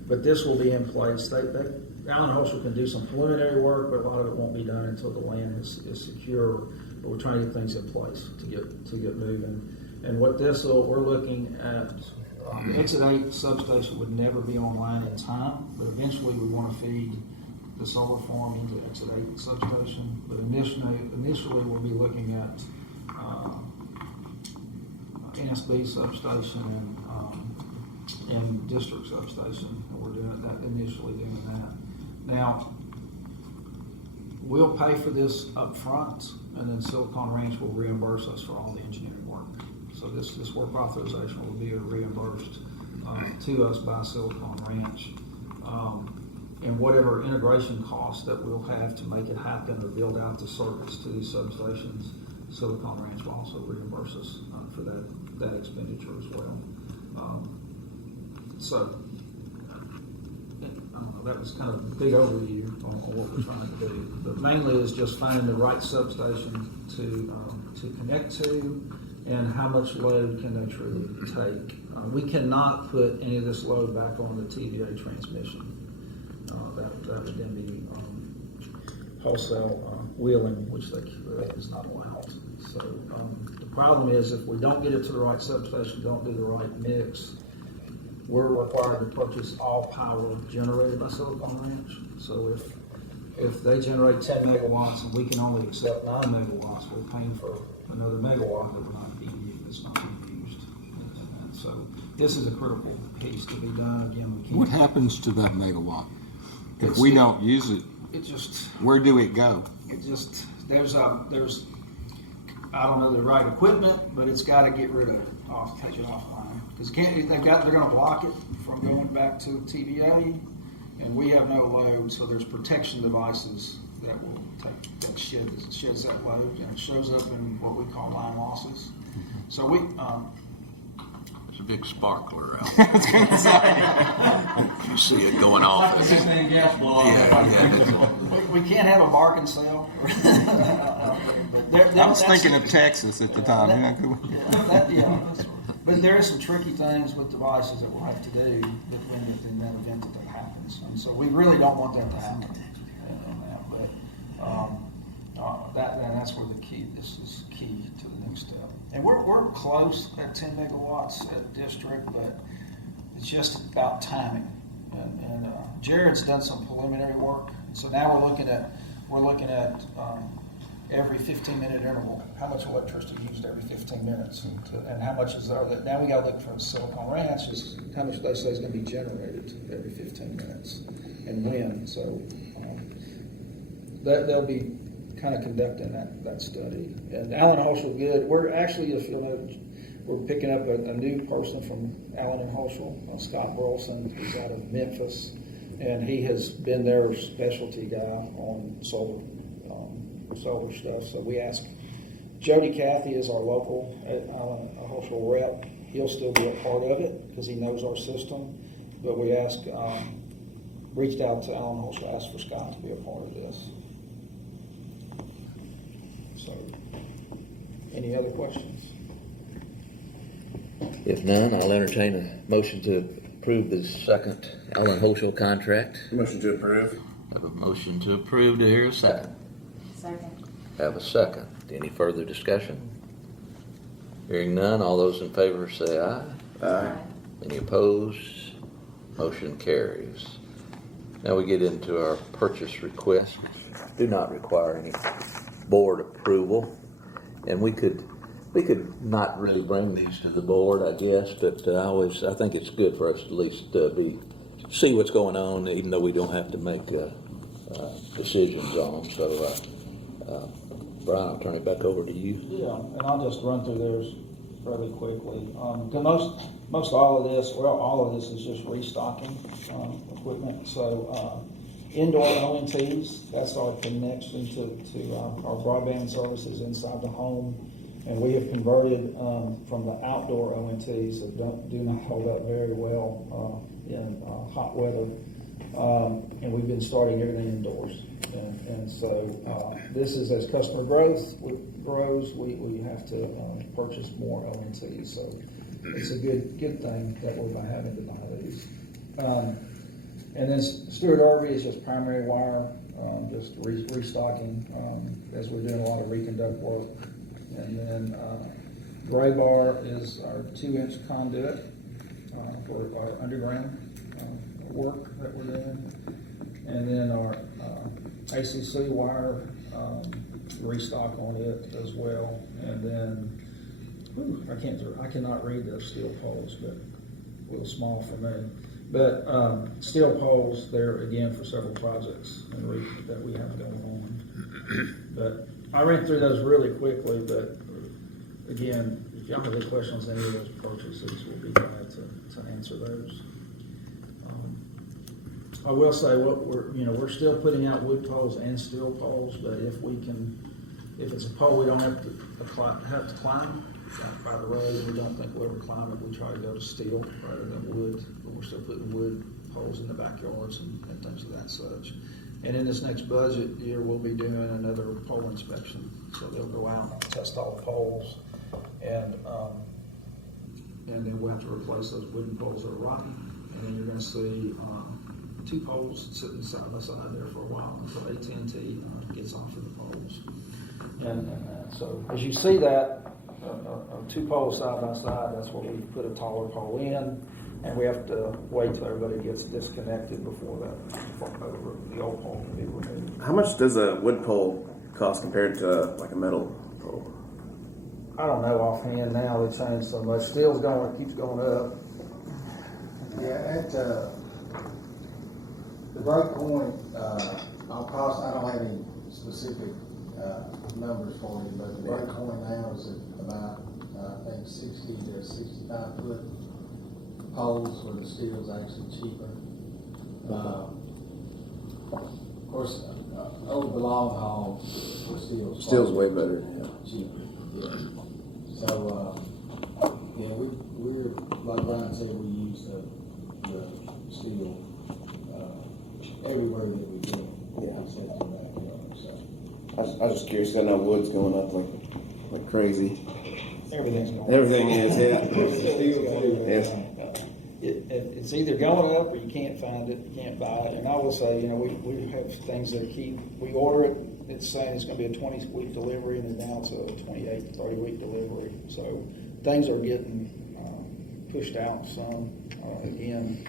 But this will be in place. Allen and Halshaw can do some preliminary work, but a lot of it won't be done until the land is secure. But we're trying to get things in place to get moving. And what we're looking at. The Exit 8 substation would never be online in time, but eventually we want to feed the solar farm into Exit 8 substation. But initially we'll be looking at NSB substation and district substation. And we're initially doing that. Now, we'll pay for this up front, and then Silicon Ranch will reimburse us for all the engineering work. So this work authorization will be reimbursed to us by Silicon Ranch. And whatever integration costs that we'll have to make it happen or build out the circuits to these substations, Silicon Ranch will also reimburse us for that expenditure as well. So, I don't know, that was kind of a big overview on what we're trying to do. But mainly is just finding the right substation to connect to, and how much load can they truly take. We cannot put any of this load back on the TVA transmission. That would then be wholesale wheeling, which is not allowed. So the problem is if we don't get it to the right substation, don't do the right mix, we're required to purchase all power generated by Silicon Ranch. So if they generate 10 megawatts and we can only accept 9 megawatts, we're paying for another megawatt that we're not being used. It's not being used. And so this is a critical piece to be done. Again, we can't. What happens to that megawatt if we don't use it? It just. Where do it go? It just there's I don't know the right equipment, but it's got to get rid of it, take it offline because they're going to block it from going back to TVA, and we have no load, so there's protection devices that will sheds that load, and it shows up in what we call line losses. So we There's a big sparkler out there. You see it going off. We can't have a bargain sale. I was thinking of Texas at the time. But there are some tricky things with devices that we'll have to do in that event that happens. And so we really don't want that to happen. That's where this is key to the next step. And we're close at 10 megawatts at district, but it's just about timing. And Jared's done some preliminary work. So now we're looking at every 15-minute interval, how much electricity used every 15 minutes, and how much is there. Now we got to look for Silicon Ranch, how much they say is going to be generated every 15 minutes, and when. So they'll be kind of conducting that study. And Allen Halshaw, good. We're actually, if you'll know, we're picking up a new person from Allen and Halshaw, Scott Burleson, who's out of Memphis, and he has been their specialty guy on solar solar stuff. So we asked Jody Cathy is our local Halshaw rep. He'll still be a part of it because he knows our system. But we asked, reached out to Alan Halshaw, asked for Scott to be a part of this. So, any other questions? If none, I'll entertain a motion to approve the second Alan Halshaw contract. Motion to approve. Have a motion to approve. To hear a second. Second. Have a second. Any further discussion? Hearing none, all those in favor say aye. Aye. Any opposed? Motion carries. Now we get into our purchase requests, which do not require any board approval. And we could not really bring these to the board, I guess, but I think it's good for us to at least see what's going on, even though we don't have to make decisions on them. So, Brian, I'll turn it back over to you. Yeah, and I'll just run through theirs fairly quickly. Most all of this is just restocking equipment. So indoor ONTs, that's our connection to our broadband services inside the home. And we have converted from the outdoor ONTs that do not hold up very well in hot weather. And we've been starting everything indoors. And so this is as customer grows, we have to purchase more ONTs. So it's a good thing that we're having to buy these. And then Stuart RV is just primary wire, just restocking as we're doing a lot of reconduct work. And then Gray Bar is our 2-inch conduit for our underground work that we're doing. And then our ACC wire, restock on it as well. And then, I cannot read those steel poles, but a little small for me. But steel poles there again for several projects that we have going on. But I ran through those really quickly, but again, if y'all have any questions on any of those purchases, we'll be glad to answer those. I will say we're still putting out wood poles and steel poles, but if it's a pole we don't have to climb by the road, we don't think we'll ever climb it, we try to go to steel rather than wood, but we're still putting wood poles in the backyards and things of that such. And in this next budget year, we'll be doing another pole inspection. So they'll go out and test all the poles, and then we'll have to replace those wooden poles that are rotten. And then you're going to see 2 poles sitting side by side there for a while until AT&T gets off of the poles. And so as you see that, 2 poles side by side, that's where we put a taller pole in. And we have to wait till everybody gets disconnected before the old pole can be removed. How much does a wood pole cost compared to like a metal pole? I don't know offhand now, they changed so much. Steel's keeps going up. Yeah, the break point, I don't have any specific numbers for you, but the break point now is at about, I think 60 to 65 foot poles, where the steel's actually cheaper. Of course, over the long haul, the Steel's way better. Yeah. cheaper. Yeah. So, we're like Brian said, we use the steel everywhere that we can. Yeah. Except in the backyard. So. I was just curious. I know wood's going up like crazy. Everything's going up. Everything is, yeah. Steel's going up. Yes. It's either going up or you can't find it, you can't buy it. And I will say, we have things that we order it, it's saying it's going to be a 20-week delivery, and then now it's a 28 to 30-week delivery. So things are getting pushed out some again,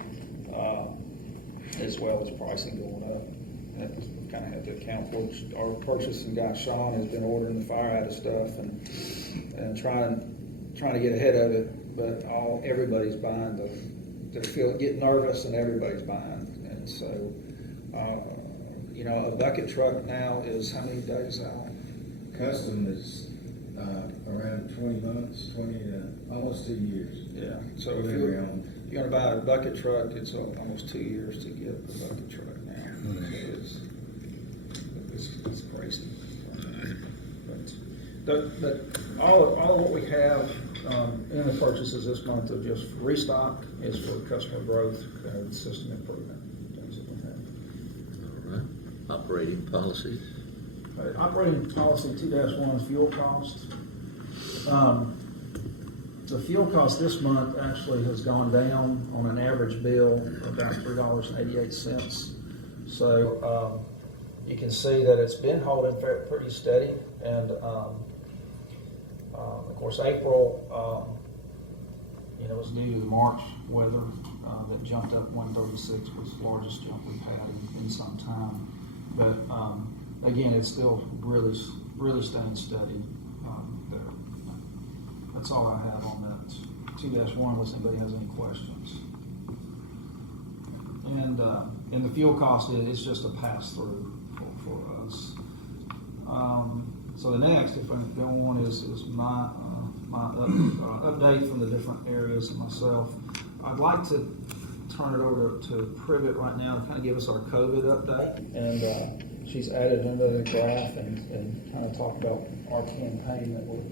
as well as pricing going up. That we kind of have to account for. Our purchasing guy, Sean, has been ordering the fire out of stuff and trying to get ahead of it, but everybody's buying get nervous, and everybody's buying. And so, a bucket truck now is how many days out? Custom is around 20 months, almost 2 years. Yeah. So if you're going to buy a bucket truck, it's almost 2 years to get a bucket truck now. So it's crazy. But all of what we have in the purchases this month of just restock is for customer growth and system improvement, things that we have. All right. Operating policies. Operating policy 2-1 is fuel cost. The fuel cost this month actually has gone down on an average bill of about $3.88. So you can see that it's been holding pretty steady, and of course April, was due to the March weather that jumped up 136, was the largest jump we've had in some time. But again, it's still really staying steady there. That's all I have on that 2-1, unless anybody has any questions. And the fuel cost is just a pass-through for us. So the next, if I go on, is my update from the different areas of myself. I'd like to turn it over to Privet right now to kind of give us our COVID update. And she's added another graph and kind of talk about our campaign that we're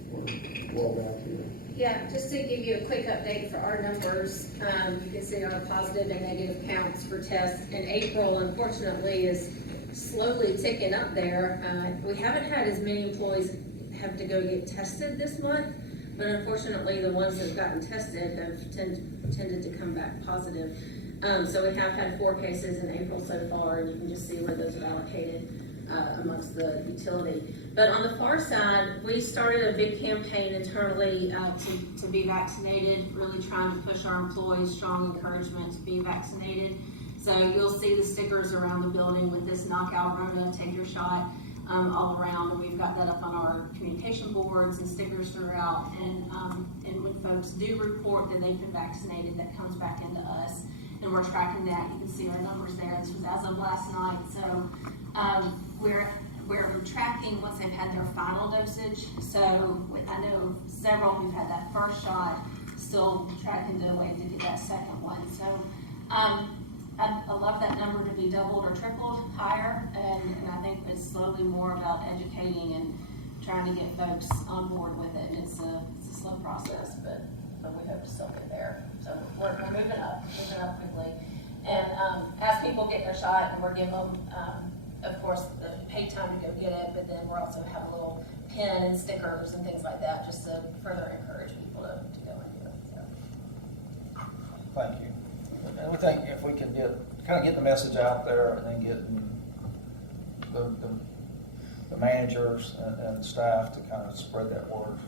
rolled out here. Yeah, just to give you a quick update for our numbers, you can see our positive and negative counts for tests. And April, unfortunately, is slowly ticking up there. We haven't had as many employees have to go get tested this month, but unfortunately, the ones that have gotten tested have tended to come back positive. So we have had 4 cases in April so far, and you can just see where those are allocated amongst the utility. But on the far side, we started a big campaign internally to be vaccinated, really trying to push our employees, strong encouragement to be vaccinated. So you'll see the stickers around the building with this knockout Rona, take your shot, all around. And we've got that up on our communication boards and stickers throughout. And when folks do report that they've been vaccinated, that comes back into us. And we're tracking that. You can see our numbers there. This was as of last night. So we're tracking once they've had their final dosage. So I know several who've had that first shot still tracking to wait to get that second one. So I love that number to be doubled or tripled higher, and I think it's slowly more about educating and trying to get folks on board with it. It's a slow process, but we hope to still get there. So we're moving up quickly. And as people get their shot, and we're giving them, of course, the paid time to go get it, but then we're also have a little pin and stickers and things like that, just to further encourage people to go and do it. So. Thank you. And we think if we can get the message out there, and then get the managers and staff to kind of spread that word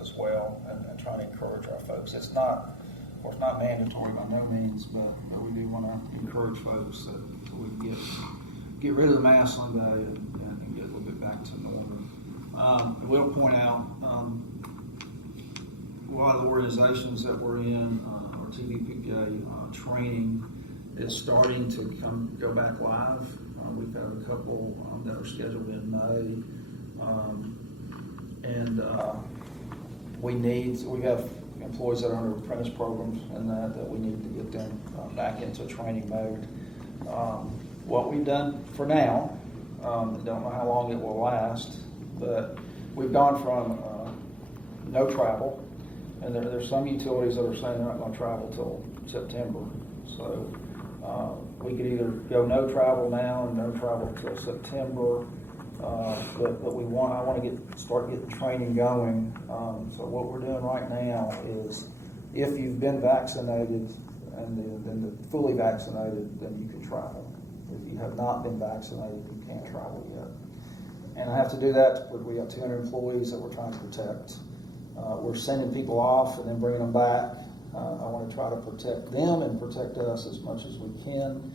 as well, and trying to encourage our folks. It's not, of course, not mandatory by no means, but we do want to encourage folks that we can get rid of the mask one day and get a little bit back to normal. I will point out a lot of the organizations that we're in, our TVPA training is starting to go back live. We've got a couple that are scheduled in May, we have employees that are under apprentice programs and that we need to get them back into training mode. What we've done for now, don't know how long it will last, but we've gone from no travel, and there's some utilities that are saying they're not going to travel till September. So we could either go no travel now and no travel till September, but I want to start getting training going. So what we're doing right now is, if you've been vaccinated and then fully vaccinated, then you can travel. If you have not been vaccinated, you can't travel yet. And I have to do that. We got 200 employees that we're trying to protect. We're sending people off and then bringing them back. I want to try to protect them and protect us as much as we can.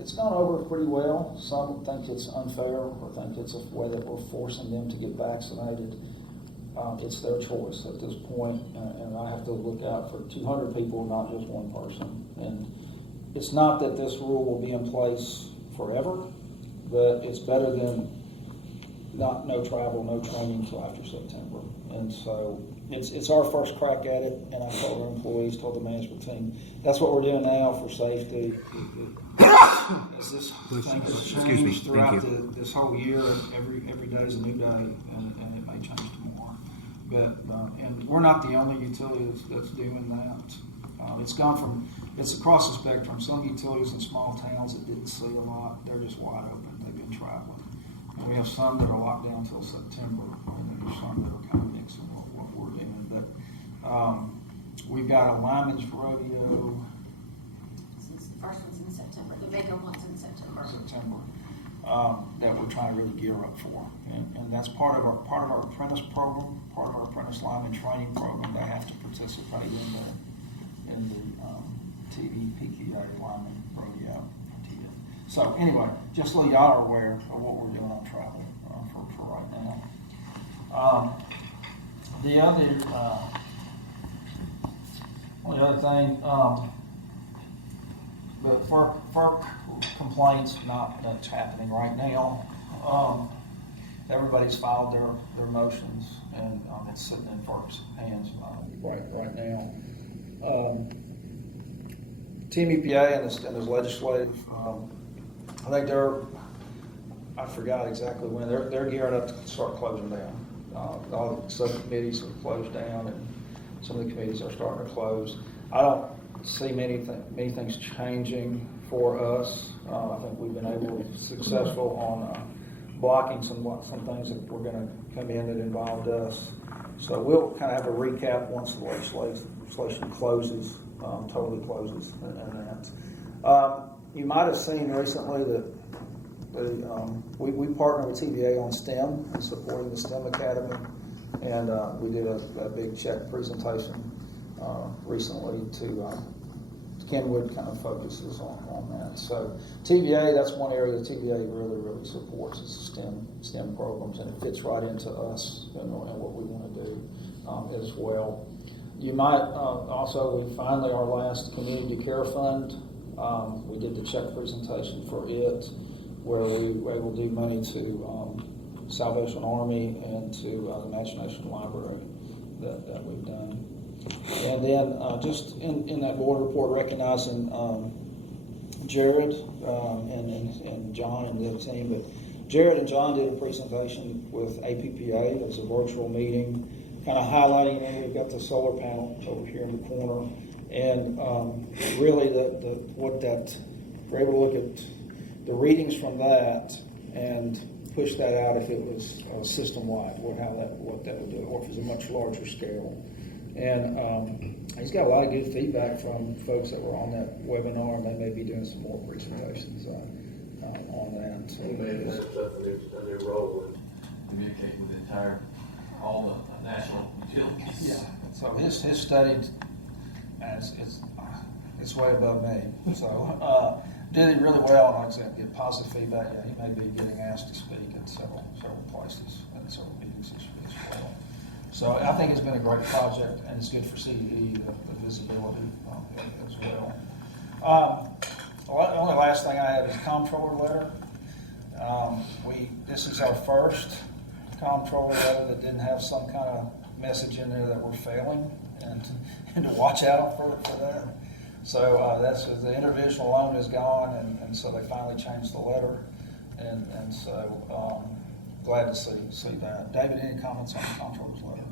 It's gone over pretty well. Some think it's unfair or think it's a way that we're forcing them to get vaccinated. It's their choice at this point, and I have to look out for 200 people, not just one person. And it's not that this rule will be in place forever, but it's better than no travel, no training until after September. And so it's our first crack at it, and I told our employees, told the management team, that's what we're doing now for safety. as this thing has Excuse me. changed throughout Thank this whole year, every day is a new day, and it may change tomorrow. But, and we're not the only utility that's doing that. It's across the spectrum. Some utilities in small towns that didn't see a lot, they're just wide open. They've been traveling. And we have some that are locked down until September, and then there's some that are kind of mixing what we're doing. But we've got a lineman's rodeo. Since the first one's in September, the bigger one's in September. That we're trying to really gear up for, and that's part of our apprentice program, part of our apprentice lineman training program. They have to participate in the TV PQA lineman rodeo. So anyway, just so y'all are aware of what we're doing on travel for right now. The other thing, the FERC complaints, not much happening right now. Everybody's filed their motions, and it's sitting in FERC's hands right now. Team EPA and this legislative, I think I forgot exactly when, they're gearing up to start closing down. All the subcommittees have closed down, and some of the committees are starting to close. I don't see many things changing for us. I think we've been able to be successful on blocking some things that were going to come in that involved us. So we'll kind of have a recap once the legislation closes, totally closes, and that. You might have seen recently that we partner with TVA on STEM and supporting the STEM Academy, and we did a big check presentation recently to Kenwood, kind of focuses on that. So TVA, that's one area that TVA really supports, is STEM programs, and it fits right into us and what we want to do as well. You might also, finally, our last community care fund, we did the check presentation for it, where we were able to do money to Salvation Army and to the Imagination Library that we've done. And then just in that board report, recognizing Jared and John and the team, but Jared and John did a presentation with APPA. It was a virtual meeting, kind of highlighting, we've got the solar panel over here in the corner, and really we're able to look at the readings from that and push that out if it was system-wide, what that would do, or if it was a much larger scale. And he's got a lot of good feedback from folks that were on that webinar, and they may be doing some more presentations on that. So a new role. Communicate with all the national utilities. Yeah. So his study, it's way above me. So did it really well, and like I said, get positive feedback. Yeah, he may be getting asked to speak at several places and several meetings this year as well. So I think it's been a great project, and it's good for CDE, the visibility as well. The only last thing I have is a comptroller letter. This is our first comptroller letter that didn't have some kind of message in there that we're failing, and to watch out for that. So that's the interdivisional loan is gone, and so they finally changed the letter, and so glad to see that. David, any comments on the comptroller's letter?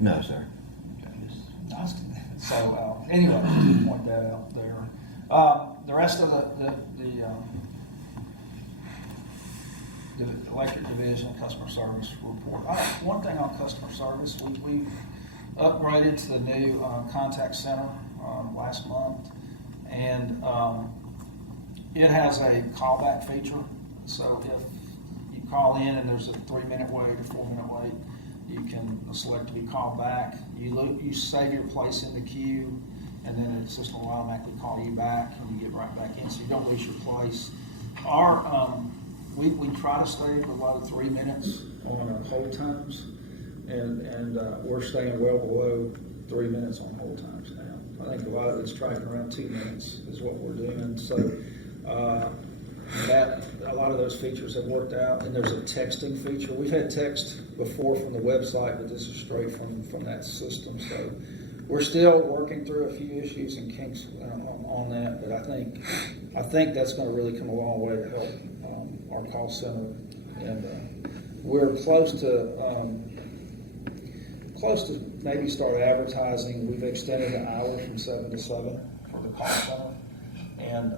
No, sir. Nice. So anyway, just to point that out there. The rest of the electric division customer service report. One thing on customer service, we upgraded to the new contact center last month, and it has a callback feature. So if you call in and there's a 3-minute wait or 4-minute wait, you can select to be called back. You save your place in the queue, and then the system will automatically call you back, and you get right back in, so you don't lose your place. We try to stay below 3 minutes on hold times, and we're staying well below 3 minutes on hold times now. I think a lot of it's tracking around 2 minutes is what we're doing. So that a lot of those features have worked out, and there's a texting feature. We've had text before from the website, but this is straight from that system. So we're still working through a few issues and kinks on that, but I think I think that's gonna really come a long way to help, our call center. And, we're close to maybe start advertising. We've extended the hours from 7 to 7 for the call center. And,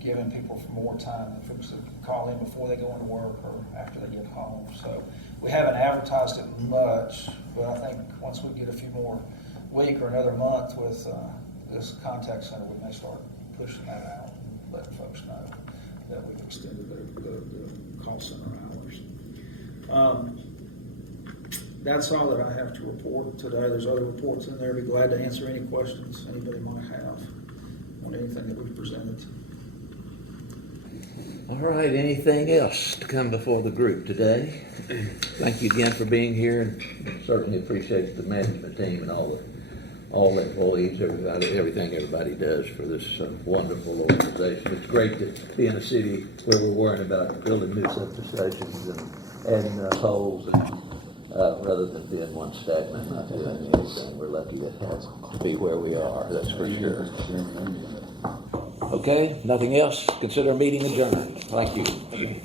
giving people more time, the folks that call in before they go into work or after they get home. So we haven't advertised it much, but I think once we get a few more week or another month with this contact center, we may start pushing that out and letting folks know that we've extended the call center hours. That's all that I have to report today. There's other reports in there. Be glad to answer any questions anybody might have on anything that we've presented. All right, anything else to come before the group today? Thank you again for being here, and certainly appreciate the management team and all the employees, everything everybody does for this wonderful organization. It's great to be in a city where we're worrying about building new substations and adding poles, rather than being one stagnant, not doing anything. We're lucky to be where we are, that's for sure. Okay, nothing else? Consider a meeting adjourned. Thank you.